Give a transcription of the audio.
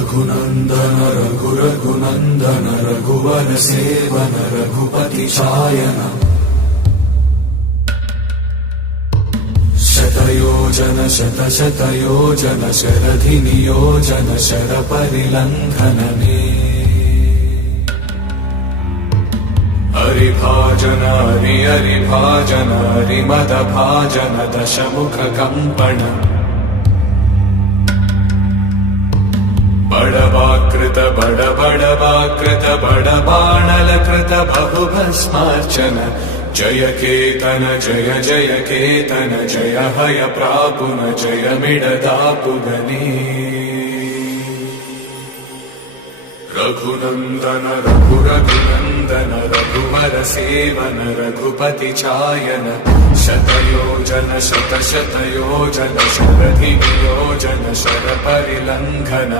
रघुनन्दन रघुरघुनन्दन रघुवर seven Raghupati चायन शतयोजन शतशतयोजन शरधि नियोजन शरपरिलङ्घन मे हरिभाजन हरिभाजन हरिमदभाजन दशमुख कम्पण बड़वाकृत बड़वाकृत बड़बाणलकृत बहुभस्मार्चन जय केतन जय जय केतन जय हय प्रापुन जय मिडदापुगने रघुनन्दन रघुरघुनन्दन रघुवर सेवन रघुपति चायन शतयोजन शतशतयोजन शरधि नियोजन शरपरिलङ्घन